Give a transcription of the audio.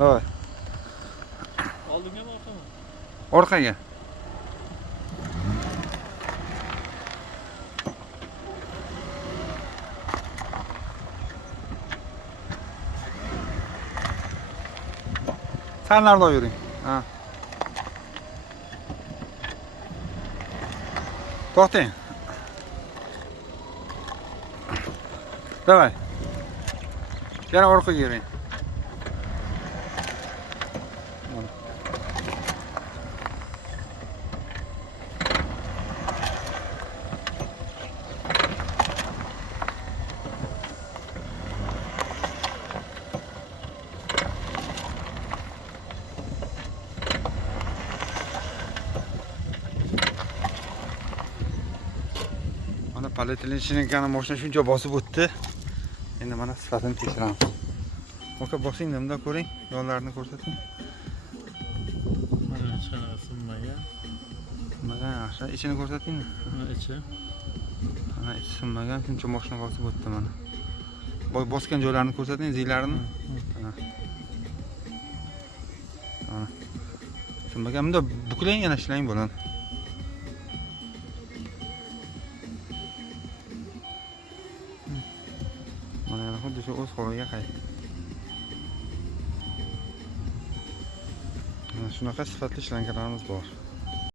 Voy. Oldingami orqami? Orqaga. Sen nerede yürüyün? Ha. To'xtang. Davay. Yana orqaga yuring. Mana polietilenshinikani mashina shuncha bosib o'tdi. Endi mana sifatini tekshiramiz. Aka bosing, nimda ko'ring, yo'llarni ko'rsating. Mana chana sinmagan. Sinmagan yaxshi. Ichini ko'rsatingmi? Mana ichi. Mana ichi sinmagan, shuncha mashina bosib o'tdi mana. Bosgan joylarini ko'rsating, ziylarini. Mana. Sinmagan, bunda buklang, yana ishlang bo'ladi. Mana yana xuddi shu o'z holiga qaytdi. Shunaqa sifatli ishlanganlarimiz bor.